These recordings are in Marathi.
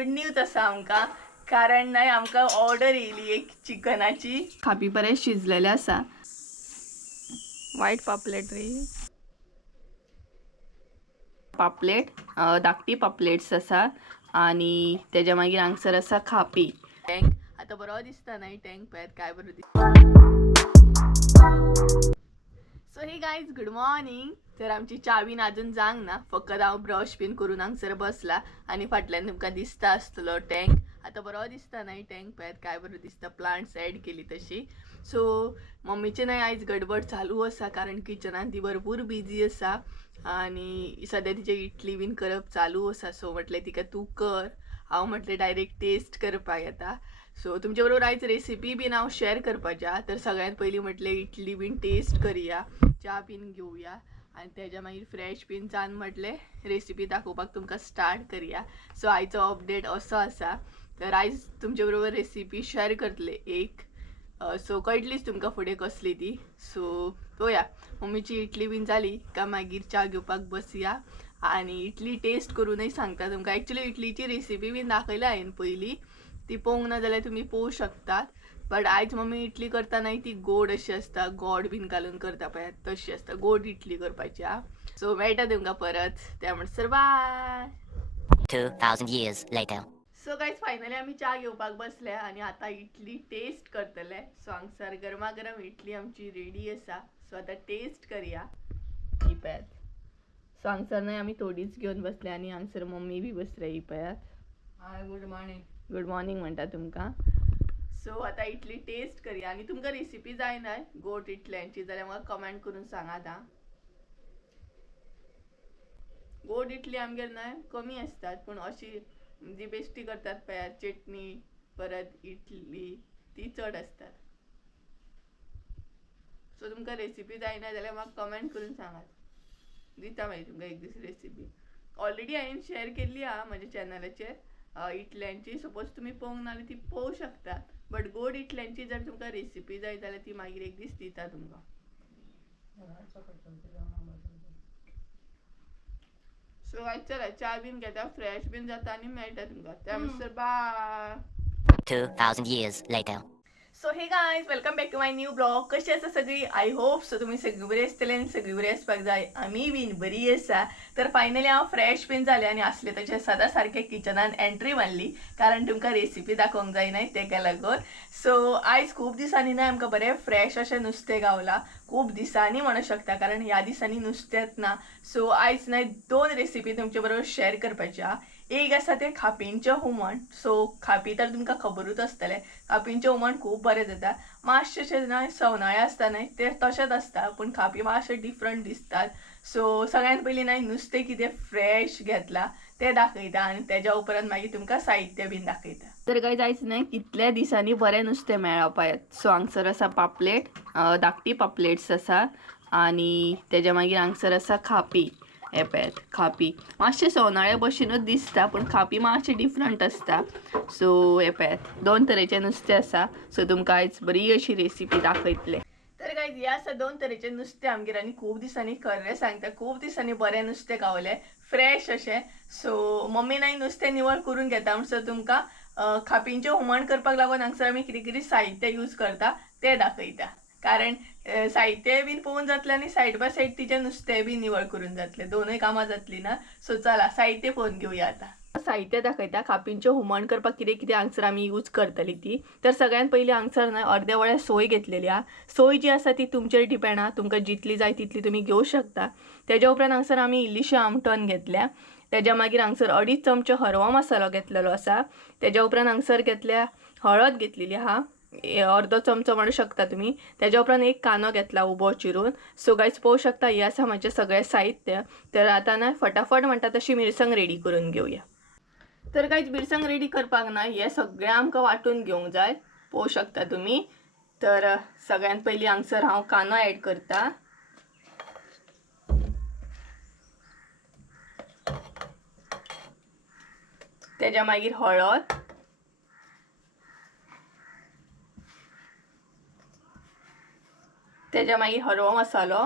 गुड न्यूज आसा आमकां, कारण नाही आमकां ऑर्डर येयली एक चिकनाची. खापी बरें शिजलेले आसा. वायट पापलेट रे, पापलेट धाकटी पापलेट्स आसा आणि तेज्या मागीर हांगसर आसा खापी. टँक आतां बरो दिसता न्हय टँक पळयात काय बरो दिसता. सो हे गायज गुड मॉर्निंग. तर आमची च्या बीन अजून जावंक ना, फकत हांव ब्रश बीन करून हांगसर बसला आणि फाटल्यान तुमकां दिसता आसतलो टँक. आतां बरो दिसता न्हय टँक पळयात काय बरो दिसता, प्लांट्स ॲड केली तशी. सो मम्मीचे न्हय आयज गडबड चालू आसा, कारण किचनान ती भरपूर बिजी आसा आणि सद्या तिचे इडली बीन करप चालू आसा. सो म्हटलें तिका तूं कर, हांव म्हटलें डायरेक्ट टेस्ट करपाक येता. सो तुमचे बरोबर आयज रेसिपी बीन हांव शेअर करपाच्या. तर सगळ्यात पयलीं म्हटलें इडली बीन टेस्ट करुया, च्या बीन घेवया आणि तेज्या मागीर फ्रेश बीन जावन म्हटलें रेसिपी दाखोवपाक तुमकां स्टार्ट करुया. सो आयचो अपडेट असो आसा. तर आयज तुमचे बरोबर रेसिपी शेअर करतले एक. सो कळटलीच तुमकां फुडें कसली ती. सो पळोवया, मम्मीची इडली बीन जाली काय मागीर च्या घेवपाक बसया आणि इडली टेस्ट करूनय सांगता तुमकां. एक्चुअली इडलीची रेसिपी बीन दाखयल्या हांवें पयलीं, ती पळोवंक ना जाल्यार तुमी पळोवंक शकतात. बट आयज मम्मी इडली करता न्हय ती गोड अशी आसता, गोड बीन घालून करता पळयात तशी आसता, गोड इडली करपाची. सो मेळटा तुमकां परत, त्या म्हणसर bye. 2000 years later. So guys finally आमी च्या घेवपाक बसले आणि आता इडली टेस्ट करतले. सो हांगसर गरमागरम इडली आमची रेडी आसा. सो आता टेस्ट करुया. ही पळयात. सो हांगसर न्हय आमी थोडीच घेवन बसले आणि हांगसर मम्मी बी बसले. ही पळयात. Hi good morning. Good morning म्हणटा तुमकां. सो आता इडली टेस्ट करुया आणि तुमकां रेसिपी जाय न्हय गोड इडल्यांची जाल्यार म्हाका कमेंट करून सांगात आं. गोड इडली आमगेर न्हय कमी असतात, पण अशी जी बेश्टी करतात पळयात चटणी परत इडली ती चड असतात. सो तुमकां रेसिपी जाय ना जाल्यार म्हाका कमेंट करून सांगात, दिता मागीर तुमकां एक दीस रेसिपी. ऑलरेडी हांवें शेअर केल्ली आहा म्हज्या चॅनलाचेर इडल्यांची. सपोज तुम्ही पळोवंक ना जाल्यार ती पळोवंक शकतात. बट गोड इडल्यांची जर तुमकां रेसिपी जाय जाल्यार ती मागीर एक दीस दिता तुमकां. सो गायज चला च्या बीन घेता, फ्रेश बीन जाता आणि मेळटा तुमकां. त्या म्हणसर बाय. 2000 years later. सो हे guys welcome back to my new blog. कशी आसा सगळी? आय होप सो तुमी सगळी बरी आसतली आनी सगळी बरी आसपाक जाय. आमी बीन बरी आसा. तर फायनली हांव फ्रेश बीन जालें आनी आसले तशें सदां सारकें किचनान एंट्री मारली, कारण तुमकां रेसिपी दाखोवंक जाय न्हय तेका लागून. सो आयज खूब दिसांनी न्हय आमकां बरें फ्रेश अशें नुस्तें गावलां. खूब दिसांनी म्हणूं शकता, कारण ह्या दिसांनी नुस्तेंच ना. सो आयज न्हय 2 रेसिपी तुमचे बरोबर शेअर करपाची आहा. एक आसा तें खापींचें हुमण. सो खापी तर तुमकां खबरूच आसतलें, खापींचें हुमण खूब बरें जाता. मातशें अशें न्हय सवनाळे आसता न्हय ते तशेंच आसता, पूण खापी मातशें डिफरंट दिसतात. सो सगळ्यात पयलीं न्हय नुस्तें कितें फ्रेश घेतलां तें दाखयता आनी तेज्या उपरांत मागीर तुमकां साहित्य बीन दाखयता. तर गायज आयज न्हय कितल्या दिसांनी बरें नुस्तें मेळ्ळां पळयात. सो हांगसर आसा पापलेट, धाकटी पापलेट्स आसा आणि तेज्या मागीर हांगसर आसा खापी. हे पळयात खापी मातशें सवनाळे भशेनूच दिसता, पूण खापी मातशें डिफरंट आसता. सो हे पळयात 2 तरेचें नुस्तें आसा. सो तुमकां आयज बरी अशी रेसिपी दाखयतले. तर गायज हे आसा 2 तरेचें नुस्तें आमगेर आनी खूब दिसांनी खरें सांगता खूब दिसांनी बरें नुस्तें गावलें फ्रेश अशें. सो मम्मी न्हय नुस्तें निवळ करून घेता म्हणसर तुमकां खापींचें हुमण करपाक लागून हांगसर आमी कितें कितें साहित्य यूज करता तें दाखयता. कारण साहित्य बीन पळोवन जातलें आनी सायड बाय सायड तिचें नुस्तें बीन निवळ करून जातलें, दोनूय कामां जातलीं ना. सो चला साहित्य पळोवन घेवया आतां. साहित्य दाखयता. खापींचें हुमण करपाक कितें कितें हांगसर आमी यूज करतली ती. तर सगळ्यात पयलीं हांगसर न्हय अर्दे वळे सोय घेतलेली आहा. सोय जी आसा ती तुमचेर डिपेंड आहा, तुमकां जितली जाय तितली तुमी घेवं शकता. तेज्या उपरांत हांगसर आमी इल्लीशी आमटण घेतल्या. तेज्या मागीर हांगसर 2.5 चमचे हरवो मसालो घेतलेलो आसा. तेज्या उपरांत हांगसर घेतल्या हळद घेतलेली आहा, अर्दो चमचो म्हणू शकता तुमी. तेज्या उपरांत एक कांदो घेतला उबो चिरून. सो गायज पळोवंक शकता हे आसा म्हजें सगळें साहित्य. तर आतां न्हय फटाफट म्हणटा तशी मिरसांग रेडी करून घेवया. तर गायज मिरसांग रेडी करपाक न्हय हें सगळें आमकां वाटून घेवंक जाय, पळोवंक शकता तुमी. तर सगळ्यात पयलीं हांगसर हांव कांदो ॲड करता. तेज्या मागीर हळद, तेज्या मागीर हरवो मसालो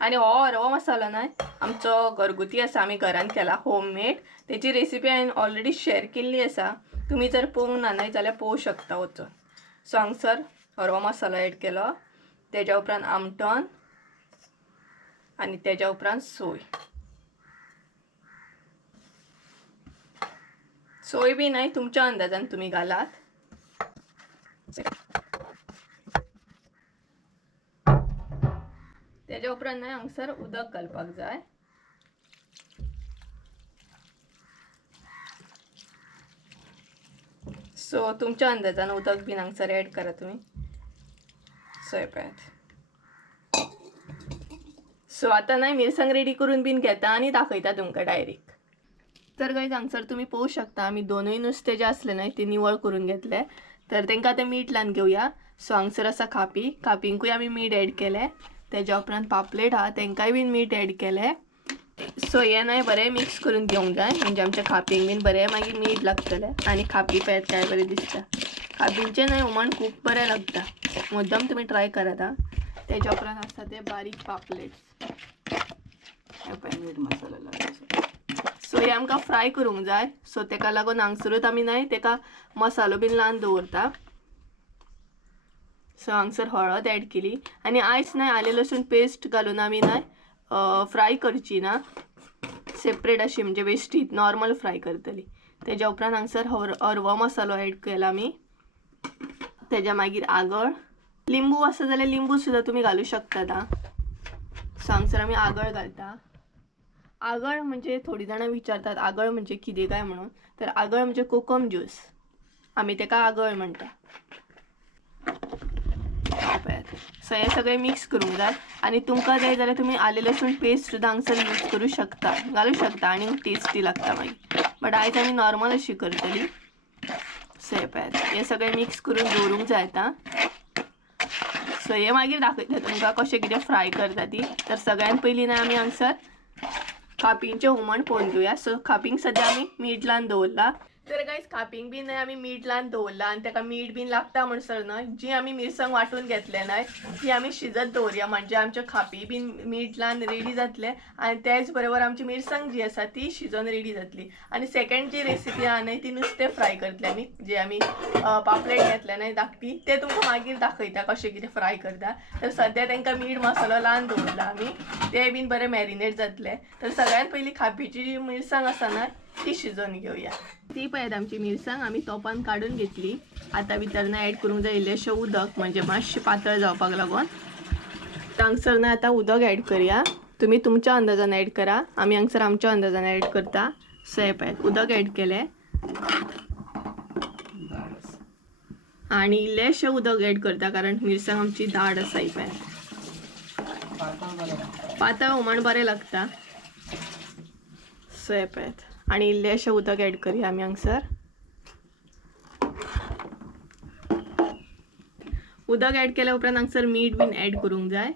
आणि हो रवो मसालो न्हय आमचो घरगुती आसा, आमी घरान केला होममेड. तेची रेसिपी हांवें ऑलरेडी शेअर केल्ली आसा. तुम्ही जर पळोवंक ना न्हय जाल्यार पळोवंक शकता वचून. सो हांगसर रवो मसालो एड केलो, तेज्या उपरांत आमटण आणि तेज्या उपरांत सोय. सोय बी न्हय तुमच्या अंदाजान तुम्ही घालात. तेज्या उपरांत न्हय हांगसर उदक घालपाक जाय. सो तुमच्या अंदाजान उदक बीन हांगसर एड करा तुम्ही. सो पळयात. सो आता न्हय मिरसांग रेडी करून बीन घेता आणि दाखयता तुमकां डायरेक्ट. तर गाईज हांगसर तुम्ही पळोवं शकता आमी दोनूय नुस्तें जे असले न्हय ते निवळ करून घेतले. तर तेंकां आतां मीठ लावन घेवया. सो हांगसर आसा खापी, खापींकूय आमी मीठ एड केले. तेज्या उपरांत पापलेट आहा तेंकाय बीन मीठ एड केले. सो हे न्हय बरें मिक्स करून घेवंक जाय, म्हणजे आमच्या खापींक बीन बरें मागीर मीठ लागतलें. आणि खापी पळयात काय बरें दिसता. खापींचें न्हय हुमण खूब बरें लागता, मुद्दम तुमी ट्राय करात आं. तेज्या उपरांत आसता ते बारीक पापलेट. मीठ मसाला लागता. सो हे आमकां फ्राय करूंक जाय. सो तेका लागून हांगसरूच आमी न्हय तेका मसालो बीन लावन दवरता. सो हांगसर हळद एड केली आणि आयज न्हय आले लसूण पेस्ट घालून आमी न्हय फ्राय करची ना, सेपरेट अशी म्हणजे वेस्टीत नॉर्मल फ्राय करतली. तेज्या उपरांत हांगसर हरवो मसालो एड केला आमी. तेज्या मागीर आगळ, लिंबू आसा जाल्यार लिंबू सुद्दां तुमी घालूं शकतात आं. सो हांगसर आमी आगळ घालता. आगळ म्हणजे थोडी जाणां विचारतात आगळ म्हणजे कितें काय म्हणून. तर आगळ म्हणजे कोकम ज्यूस, आमी तेका आगळ म्हणटा. सो हे सगळे मिक्स करूंक जाय. आणि तुमकां जाय जाल्यार तुमी आले लसूण पेस्ट सुद्दां हांगसर यूज करूं शकता, घालूं शकता आणि टेस्टी लागता मागीर. बट आयज आमी नॉर्मल अशी करतली. सो हे पळयात हे सगळे मिक्स करून दवरूंक जाय आतां. सो हे मागीर दाखयता तुमकां कशें कितें फ्राय करता ती. तर सगळ्यात पयलीं न्हय आमी हांगसर खापींचें हुमण पळोवन घेवया. सो खापींक सद्या आमी मीठ लावन दवरला. तर गायज खापींक बीन न्हय आमी मीठ लावन दवरला आणि तेका मीठ बीन लागता म्हणसर न्हय जी आमी मिरसांग वांटून घेतले न्हय ती आमी शिजत दवरया, म्हणजे आमचे खापी बीन मीठ लावन रेडी जातले आणि त्याच बरोबर आमची मिरसांग जी आसा ती शिजोवन रेडी जातली. आणि सेकंड जी रेसिपी आहा न्हय ती नुस्तें फ्राय करतले आमी, जे आमी पापलेट घेतले न्हय धाकटी ते तुमकां मागीर दाखयता कशें कितें फ्राय करता. तर सद्या तेंकां मीठ मसालो लावन दवरला आमी, ते बीन बरें मॅरिनेट जातले. तर सगळ्यात पयलीं खापीची जी मिरसांग आसा न्हय ती शिजोवन घेवया. ती पळयात आमची मिरसांग आमी तोपान काडून घेतली. आता भितर ऍड करूंक जाय इल्लेशें उदक, म्हणजे मातशें पातळ जावपाक लागून. हांगसर न्हय आतां उदक ऍड करया. तुम्ही तुमच्या अंदाजान ऍड करा, आमी हांगसर आमच्या अंदाजान ऍड करता. सो हे पळयात उदक ऍड केलें आणि इल्लेशें उदक ऍड करता कारण मिरसांग आमची दाट आसा. ही पळयात पातळ हुमण बरें लागता. सो हे पळयात आणि इल्लेशें उदक ऍड करया आमी हांगसर. उदक ऍड केल्या उपरांत हांगसर मीठ बीन ऍड करूंक जाय.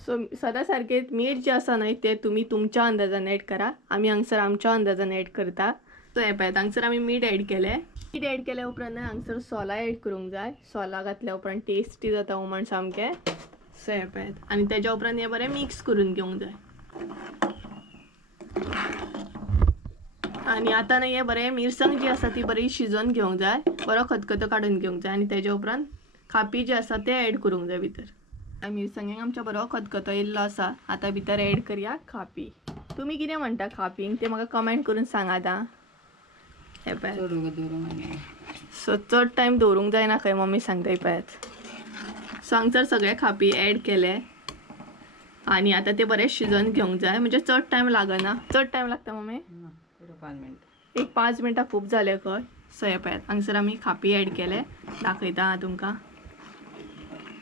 सो सदां सारकें मीठ जे आसा न्हय ते तुमी तुमच्या अंदाजान ऍड करा, आमी हांगसर आमच्या अंदाजान ऍड करता. सो हे पळयात हांगसर आमी मीठ ऍड केलें. मीठ ऍड केल्या उपरांत हांगसर सोला ऍड करूंक जाय. सोला घातल्या उपरांत टेस्टी जाता हुमण सामकें. सो हे पळयात आनी तेज्या उपरांत हे बरें मिक्स करून घेवंक जाय. आणि आता न्हय हे बरें मिरसांग जी आसा ती बरी शिजोवन घेवंक जाय, बरो खतखतो काडून घेवंक जाय. आणि तेज्या उपरांत खापी जे आसा ते ऍड करूंक जाय भितर. मिरसांगेक आमच्या बरो खतखतो येयल्लो आसा. आता भितर ऍड करया खापी. तुमी कितें म्हणटा खापींक ते म्हाका कमेंट करून सांगात आं. हे पळयात सो चड टायम दवरूंक जायना खंय मम्मी सांगता. पळयात सो हांगसर सगळे खापी ऍड केले आणि आता ते बरें शिजोवन घेवंक जाय, म्हणजे चड टायम लागना. चड टायम लागता मम्मी? 5 मिनटां खूब जाले खंय. सो हे पळयात हांगसर आमी खापी ऍड केले, दाखयता हां तुमकां.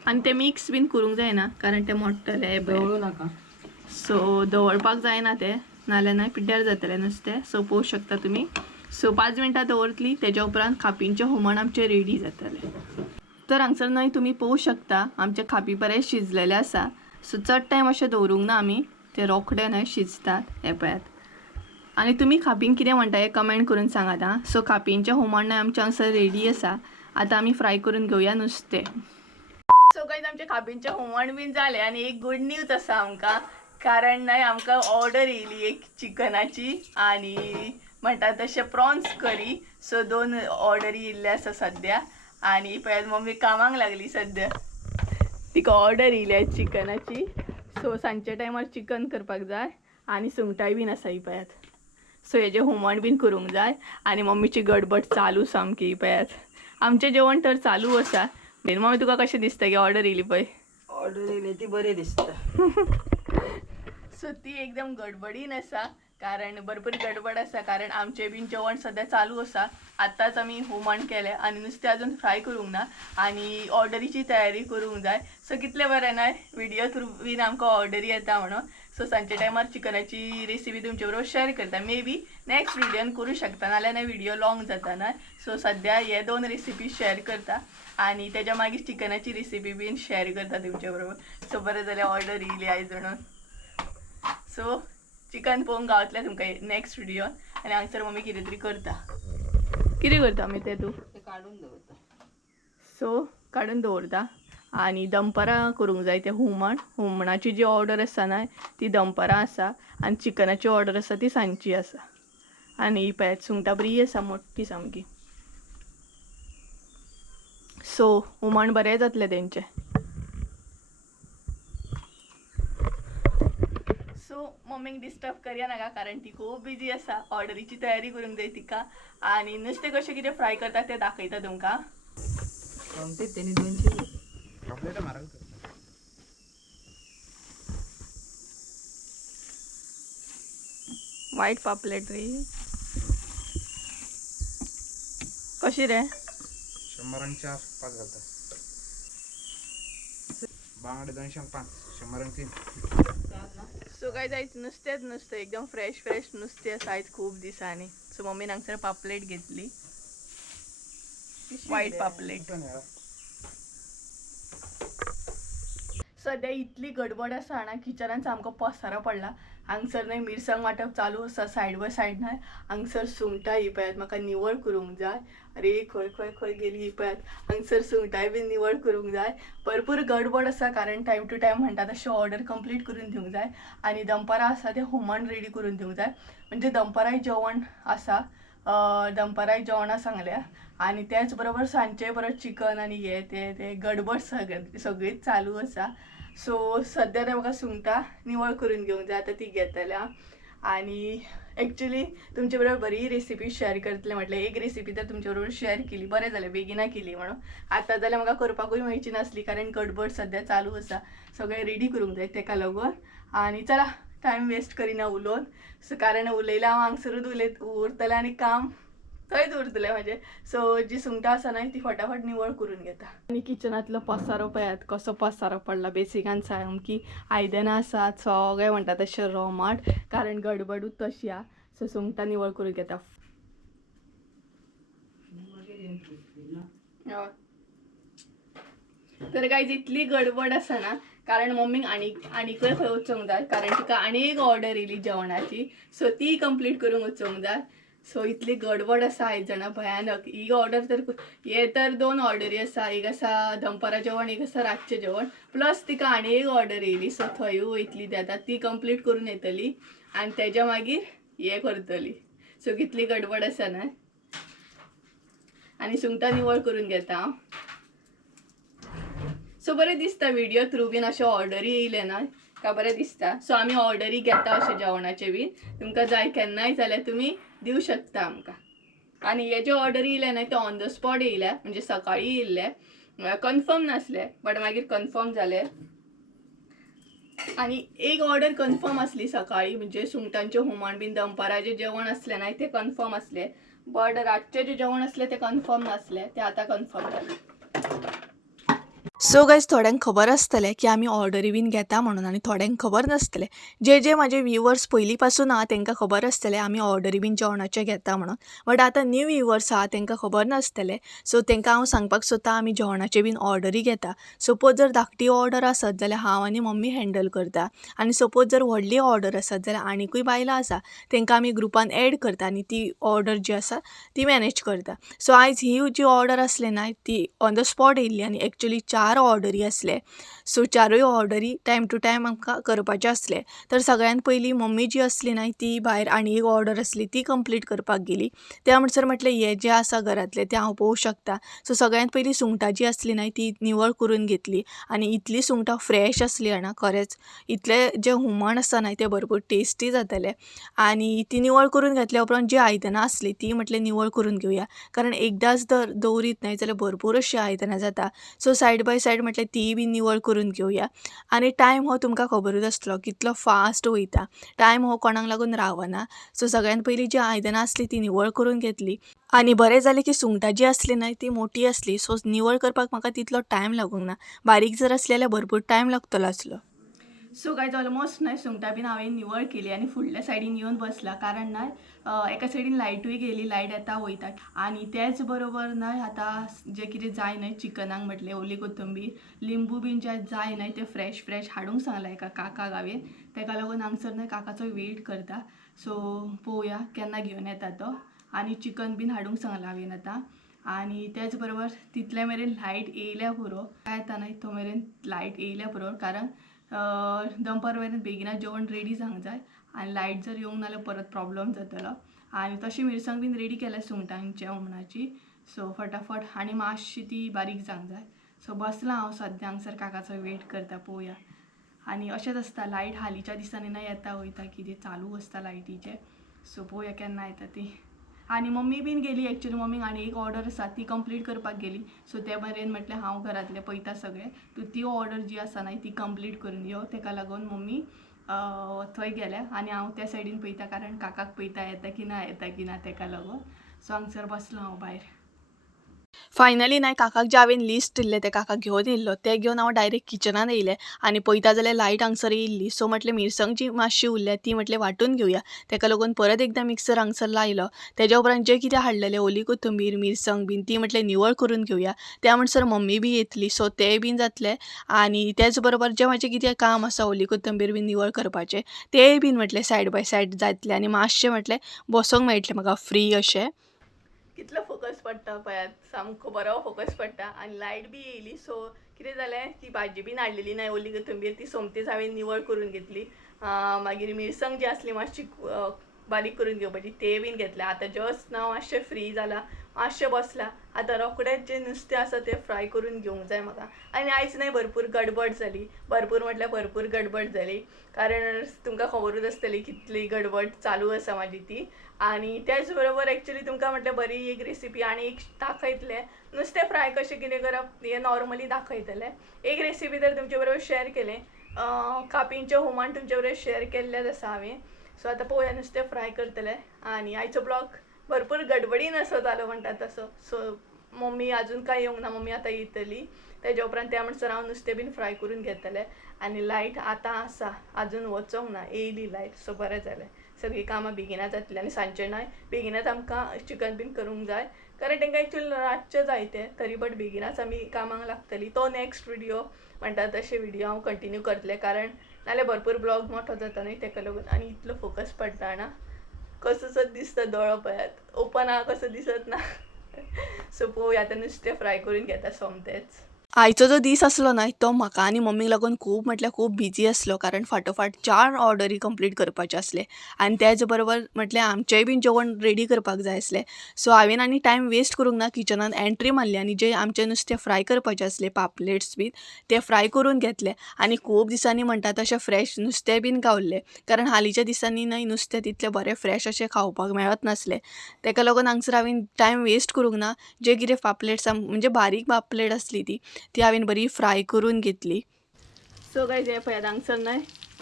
आणि ते मिक्स बीन करूंक जायना कारण ते मोडटले. दवळू नाका. सो दवळपाक जायना ते, नाल्यार न्हय पिड्ड्यार जातलें नुस्तें. सो पळोवंक शकता तुमी. सो 5 मिनटां दवरतली, तेज्या उपरांत खापींचें हुमण आमचें रेडी जातलें. तर हांगसर न्हय तुमी पळोवंक शकता आमचे खापी बरें शिजलेले आसा. सो चड टायम अशें दवरूंक ना आमी, ते रोखडे न्हय शिजतात. हे पळयात. आणि तुम्ही खापींक कितें म्हणटा हे कमेंट करून सांगात आं. सो खापींचें हुमण न्हय आमचें हांगसर रेडी आसा. आतां आमी फ्राय करून घेवया नुस्तें. सो गायज हाबींचे हुमण बीन जाले आणि एक गुड न्यूज आसा आमकां कारण नाही आमकां ऑर्डर येयली एक चिकनाची आणि म्हणटात तशें प्रॉन्स करी सो 2 ऑर्डरी येयल्ले आसा सद्या आणि पळय मम्मी कामाक लागली सद्या तिका ऑर्डर येयली चिकनाची सो सांजच्या टायमार चिकन करपाक जाय आणि सुंगटाय बीन आसा ही पळयात सो हेजे हुमण बीन करूंक जाय आणि मम्मीची गडबड चालू सामकी ही पळयात आमचें जेवण तर चालू आसा मम्मी तुका कशें दिसता की ऑर्डर येयली पळय ऑर्डर येयली ती बरी दिसता सो ती एकदम गडबडीन आसा कारण भरपूर गडबड आसा कारण आमचें बीन जेवण सद्या चालू आसा आतांच आमी हुमण केलें आनी नुस्तें अजून फ्राय करूंक ना आनी ऑर्डरीची तयारी करूंक जाय सो कितलें बरें ना व्हिडिओ थ्रू बीन आमकां ऑर्डरी येता म्हणून सो सांजच्या टायमार चिकनाची रेसिपी तुमचे बरोबर शेअर करता मे बी नेक्स्ट व्हिडिओन करूं शकता नाल्यार व्हिडिओ लॉंग जाता ना सो सद्या हे 2 रेसिपी शेअर करता आणि तेच्या मागीर चिकनाची रेसिपी बीन शेअर करता तुमच्या बरोबर सो बरें जाल्यार ऑर्डर येयली आयज म्हणून सो चिकन पळोवंक गावतलें तुमकां नेक्स्ट व्हिडिओन आनी हांगसर मम्मी कितें तरी करता कितें करता आमी तें तूं ते काढून दवरता सो काडून दवरता आणि दनपारां करूंक जाय तें हुमणाची जी ऑर्डर आसा ना ती दनपारां आसा आनी चिकनाची ऑर्डर आसा ती सांजची आसा आनी पळयात सुंगटां बरी आसा मोठी सामकी सो हुमण बरें जातलें तेंचें सो मम्मीक डिस्टर्ब करया नाका कारण ती खूब बिजी आसा ऑर्डरीची तयारी करूंक जाय तिका आनी नुस्तें कशें कितें फ्राय करता तें दाखयता तुमकां तेणी 200 वायट पापलेट रे कशी रे 100 5 घालता बांगडे 205 103 सो काय जायचं नुस्तें एकदम फ्रेश नुस्तें आसा आयज खूब दिसांनी सो मम्मीन हांगसर पापलेट घेतली वायट पापलेट सद्या इतली गडबड आसा ना किचनान सामको पसारो पडला हांगसर न्हय मिरसांग वांटप चालू आसा सायड बाय सायड न्हय हांगसर सुंगटां ही पळयात म्हाका निवळ करूंक जाय अरे खंय खंय खंय गेली ही पळयात हांगसर सुंगटांय बीन निवळ करूंक जाय भरपूर गडबड आसा कारण टायम टू टायम म्हणटा तशें ऑर्डर कंप्लीट करून दिवंक जाय आनी दनपारां आसा तें हुमण रेडी करून दिवंक जाय म्हणजे दनपाराय जेवण आसा दनपाराय जेवणां सांगल्या आनी त्याच बरोबर सांजचें बरोबर चिकन आनी हे ते गडबड सगळीच चालू आसा सो सद्या ते म्हाका सुंगटां निवळ करून घेवंक जाय आतां ती घेतल्या आनी एक्चुली तुमचे बरोबर बरी रेसिपी शेअर करतले म्हटलें एक रेसिपी तर तुमचे बरोबर शेअर केली बरें जालें बेगिना केली म्हणून आतां जाल्यार म्हाका करपाकूय मेळची नासली कारण गडबड सद्या चालू आसा सगळें रेडी करूंक जाय तेका लागून आनी चला टायम वेस्ट करिना उलोवन सो कारण उलयलां हांव हांगसरूच उरतलें आनी काम थंयच उरतलें म्हाजें सो जी सुंगटां आसा न्हय ती फटाफट निवळ करून घेता आनी किचनांतलो पसारो पळयात कसो पसारो पडला बेसिकान सामकी आयदनां आसात सगळें म्हणटा तशें रोमाट कारण गडबडूच तशी आहा सो सुंगटां निवळ करून घेता तर गायज इतली गडबड आसा ना कारण मम्मीक आनीकय खंय वचूंक जाय कारण तिका आनी एक ऑर्डर येयली जेवणाची सो ती कंप्लीट करूंक वचूंक जाय सो इतली गडबड आसा आयज जाणा भयानक ही ऑर्डर तर हे तर 2 ऑर्डरी आसा एक आसा दनपारा जेवण एक आसा रातचें जेवण प्लस तिका आनी एक ऑर्डर येयली सो थंय वयतली ती आतां ती कंप्लीट करून येतली आनी तेज्या मागीर हे करतली सो कितली गडबड आसा ना आनी सुंगटां निवळ करून घेता हांव सो बरें दिसता व्हिडिओ थ्रू बीन अशें ऑर्डरी येयले ना का बरें दिसता सो आमी ऑर्डरी घेता अशें जेवणाचे बीन तुमकां जाय केन्नाय जाल्यार तुमी दिवं शकता आमकां आनी हे जे ऑर्डरी येयले ना ते ऑन द स्पॉट येयल्या म्हणजे सकाळी येयल्ले कन्फर्म नासले बट मागीर कन्फर्म जाले आनी एक ऑर्डर कन्फर्म आसली सकाळी म्हणजे सुंगटांचें हुमण बीन दनपारा जे जेवण आसलें ना ते कन्फर्म आसले बट रातचें जे जेवण आसलें ते कन्फर्म नासले ते आतां कन्फर्म जाले सो गायज थोड्यांक खबर आसतलें की आमी ऑर्डरी बीन घेता म्हणून आनी थोड्यांक खबर नासतलें जे म्हाजे व्ह्युअर्स पयलीं पासून आहा तांकां खबर आसतलें आमी ऑर्डरी बीन जेवणाचे घेता म्हणून बट आतां न्यू व्ह्युअर्स आहा तांकां खबर नासतलें सो तांकां हांव सांगपाक सोदता आमी जेवणाचे बीन ऑर्डरी घेता सपोज जर धाकटी ऑर्डर आसत जाल्यार हांव आनी मम्मी हँडल करता आनी सपोज जर व्हडली ऑर्डर आसत जाल्यार आनीकूय बायलां आसा तांकां आमी ग्रुपान एड करता आनी ती ऑर्डर जी आसा ती मॅनेज करता सो आयज ही जी ऑर्डर आसली ना ती ऑन द स्पॉट येयल्ली आनी एक्चुली 4 4 ऑर्डरी आसले. सो 4य ऑर्डरी टायम टू टायम आमकां करपाचे आसले. तर सगळ्यात पयलीं मम्मी जी आसली न्हय ती भायर आनी एक ऑर्डर आसली ती कंप्लीट करपाक गेली. त्या म्हणसर म्हटलें हे जे आसा घरांतले ते हांव पळोवंक शकता. सो सगळ्यात पयलीं सुंगटां जी आसली न्हय ती निवळ करून घेतली आनी इतली सुंगटां फ्रेश आसली जाणा खरेंच. इतले जे हुमण आसा न्हय ते भरपूर टेस्टी जाताले आनी ती निवळ करून घेतल्या उपरांत जी आयदनां आसली ती म्हटलें निवळ करून घेवया, कारण एकदांच दवरीत न्हय जाल्यार भरपूर अशीं आयदनां जाता. सो सायड बाय सायड म्हटलें ती बी निवळ करून घेवया. आनी टायम हो तुमकां खबरूच आसतलो कितलो फास्ट वयता. टायम हो कोणाक लागून रावना. सो सगळ्यात पयलीं जी आयदनां आसली ती निवळ करून घेतली आनी बरें जालें की सुंगटां जी आसली न्हय ती मोठी आसली. सो निवळ करपाक म्हाका तितलो टायम लागूंक ना. बारीक जर आसली जाल्यार भरपूर टायम लागतलो आसलो. सो गायज ऑलमोस्ट न्हय सुंगटां बीन हांवें निवळ केली आनी फुडल्या सायडीन येवन बसला, कारण न्हय एका सायडीन लायटूय गेली, लायट येता वयता आनी त्याच बरोबर न्हय आतां जें कितें जाय न्हय चिकनाक म्हटलें ओली कोथंबीर, लिंबू बीन जे जाय न्हय ते फ्रेश हाडूंक सांगला एका काकाक हांवें. तेका लागून हांगसर न्हय काकाचो वेट करता. सो पळोवया केन्ना घेवन येता तो. आनी चिकन बीन हाडूंक सांगला हांवें आतां. आनी त्याच बरोबर तितले मेरेन लायट येयल्या पुरो काय येता न्हय तो मेरेन लायट येयल्या पुरो, कारण दनपार मेरेन बेगिना जेवण रेडी जावंक जाय आनी लायट जर येवंक ना जाल्यार परत प्रॉब्लम जातलो. आनी तशी मिरसांग बीन रेडी केल्या सुंगटांच्या हुमणाची. सो फटाफट आनी मातशी ती बारीक जावंक जाय. सो बसलां हांव सद्या हांगसर काकाचो वेट करता, पळोवया. आनी अशेंच आसता लायट हालींच्या दिसांनी न्हय येता वयता कितें चालू आसता लायटीचें. सो पळोवया केन्ना येता ती. आनी मम्मी बीन गेली एक्चुअली, मम्मीक आनी एक ऑर्डर आसा ती कंप्लीट करपाक गेली. सो त्या मेरेन म्हटलें हांव घरांतलें पळयता सगळें, तूं ती ऑर्डर जी आसा न्हय ती कंप्लीट करून यो. तेका लागून मम्मी थंय गेल्या आनी हांव त्या सायडीन पळयता, कारण काकाक पळयता येता की ना तेका लागून. सो हांगसर बसलो हांव भायर. फायनली न्हय काकाक जे हांवें लिस्ट दिल्लें तें काका घेवन येयल्लो, तें घेवन हांव डायरेक्ट किचनान येयलें आनी पळयता जाल्यार लायट हांगसर येयल्ली. सो म्हटलें मिरसांग जी मातशी उरल्या ती म्हटलें वांटून घेवया. तेका लागून परत एकदां मिक्सर हांगसर लायलो. तेज्या उपरांत जें कितें हाडलेलें ओली कोथंबीर मिरसांग बीन ती म्हटलें निवळ करून घेवया. त्या म्हणसर मम्मी बी येतली, सो तें बीन जातलें. आनी त्याच बरोबर जें म्हाजें कितें काम आसा ओली कोथंबीर बीन निवळ करपाचें तेंय बीन म्हटलें सायड बाय सायड जातलें आनी मातशें म्हटलें बसोंक मेळटलें म्हाका फ्री अशें. कितलो फोकस पडटा पळयात, सामको बरो फोकस पडटा. आनी लायट बी येयली. सो कितें जालें, ती भाजी बीन हाडलेली न्हय ओली कोथंबीर ती सोमतीच हांवें निवळ करून घेतली. मागीर मिरसांग जी आसली मातशी बारीक करून घेवपाची ते बीन घेतले. आतां जस्ट हांव मातशें फ्री जाला, मातशें बसला. आतां रोखडेंच जें नुस्तें आसा तें फ्राय करून घेवंक जाय म्हाका. आनी आयज न्हय भरपूर गडबड जाली, भरपूर म्हटल्यार भरपूर गडबड जाली, कारण तुमकां खबरूच आसतली कितली गडबड चालू आसा म्हाजी ती. आनी त्याच बरोबर एक्चुअली तुमकां म्हटल्यार बरी एक रेसिपी आनी एक दाखयतलें, नुस्तें फ्राय कशें कितें करप हें नॉर्मली दाखयतलें. एक रेसिपी तर तुमचे बरोबर शेअर केलें, कापींचें हुमण तुमचे बरोबर शेअर केल्लेंच आसा हांवें. सो आतां पळोवया नुस्तें फ्राय करतलें. आनी आयचो ब्लॉग भरपूर गडबडीन असो जालो म्हणटा तसो. सो मम्मी आजून कांय येवंक ना, मम्मी आतां येतली. तेज्या उपरांत त्या म्हणसर हांव नुस्तें बीन फ्राय करून घेतलें. आनी लायट आतां आसा, आजून वचोंक ना, येयली लायट. सो बरें जालें, सगळीं कामां बेगिना जातलीं. आनी सांजचें न्हय बेगिनाच आमकां चिकन बीन करूंक जाय, कारण तांकां एक्चुअली रातचें जाय तें, तरी बट बेगिनाच आमी कामाक लागतलीं. तो नेक्स्ट व्हिडियो म्हणटा तशें व्हिडियो हांव कंटिन्यू करतलें, कारण नाल्यार भरपूर ब्लॉग मोठो जाता न्हय तेका लागून. आनी इतलो फोकस पडटा ना, कसोच दिसता दोळो पळयात, ओपन आहा कसो दिसत ना. सो पळोवया आतां नुस्तें फ्राय करून घेता सोमतेच. आयचो जो दीस आसलो न्हय तो म्हाका आनी मम्मीक लागून खूब म्हटल्यार खूब बिजी आसलो, कारण फाटोफाट 4 ऑर्डरी कंप्लीट करपाचे आसले आनी त्याच बरोबर म्हटल्यार आमचेंय बीन जेवण रेडी करपाक जाय आसलें. सो हांवें आनी टायम वेस्ट करूंक ना, किचनान एंट्री मारली आनी जे आमचें नुस्तें फ्राय करपाचें आसलें पापलेट्स बीन ते फ्राय करून घेतले. आनी खूब दिसांनी म्हणटा तशें फ्रेश नुस्तें बीन गावल्लें, कारण हालींच्या दिसांनी न्हय नुस्तें तितलें बरें फ्रेश अशें खावपाक मेळत नासलें. तेका लागून हांगसर हांवें टायम वेस्ट करूंक ना, जे कितें पापलेट्स म्हणजे बारीक पापलेट आसली ती हांवें बरी फ्राय करून घेतली. सो गायज हे पळयात हांगसर न्हय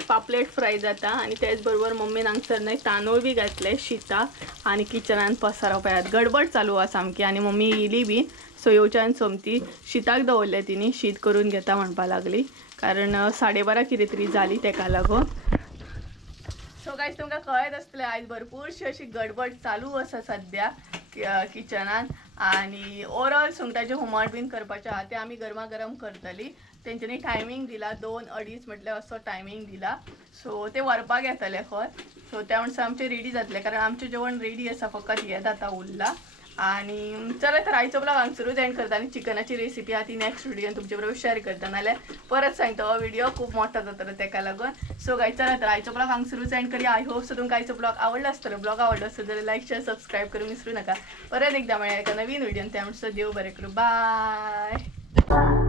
पापलेट फ्राय जाता आनी त्याच बरोबर मम्मीन हांगसर न्हय तांदूळ बी घातले शिताक आनी किचनान पसारो पळयात गडबड चालू आसा सामकी. आनी मम्मी येयली बी, सो येवच्यान सोमती शिताक दवरलें तिणी, शीत करून घेता म्हणपा लागली, कारण 12:30 कितें तरी जाली तेका लागून. सो गायज तुमकां कळत आसतलें आयज भरपूरशी अशी गडबड चालू आसा सद्या किचनान. आनी ओवरऑल सुंगटाचें हुमण बीन करपाचें आहा तें आमी गरमागरम करतलीं. तेंच्यांनी टायमींग दिला 2-2:30 म्हटल्यार असो टायमींग दिला. सो ते व्हरपाक येतले खंय. सो त्या म्हणसर आमचें रेडी जातलें, कारण आमचें जेवण रेडी आसा, फकत हें जाता उरलां. आणि चला तर आईचं ब्लॉग हांग सुरू जाईन करता आणि चिकनाची रेसिपी हा ती नेक्स्ट व्हिडिओ तुमच्या बरोबर शेअर करता नाल्या परत सांगतो हो व्हिडिओ खूप मोठा जातो तेका लागून सो गाई चला तर आईचं ब्लॉग हांग सुरू जाईन करी आय होप सो तुमका आईचं ब्लॉग आवडलं असतं ब्लॉग आवडलं असतं जर लाईक शेअर सबस्क्राईब करून विसरू नका परत एकदा मिळेल एका नवीन व्हिडिओ त्यामुळे देव बरे करू बाय